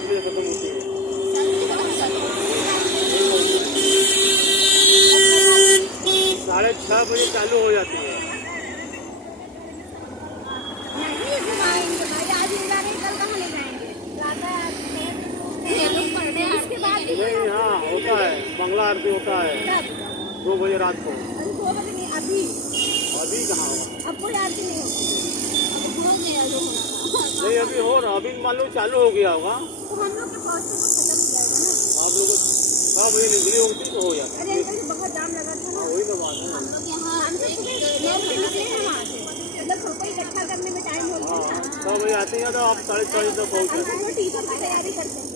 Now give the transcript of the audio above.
7 बजे खत्म होती है। 6:30 बजे चालू हो जाती है। नहीं, हाँ होता है, मंगला आरती होता है 2 बजे रात को। 2 बजे नहीं, अभी कहाँ होगा? अब कोई आरती नहीं होगी। नहीं अभी हो रहा, अभी मान लो चालू हो गया होगा। तो हम लोग के पास से खत्म हो जाएगा ना। आप लोग 6 बजे निकली होती तो हो जाता। अरे अंकल बहुत जाम लगा था ना। वही तो बात है। हम लोग यहाँ 9 बजे निकले हैं वहाँ से, मतलब सबको इकट्ठा करने में टाइम हो गया। 6 बजे आते हैं तो आप 6:30 तक पहुँच जाते हैं। अंकल वो टीचर की तैयारी करते हैं।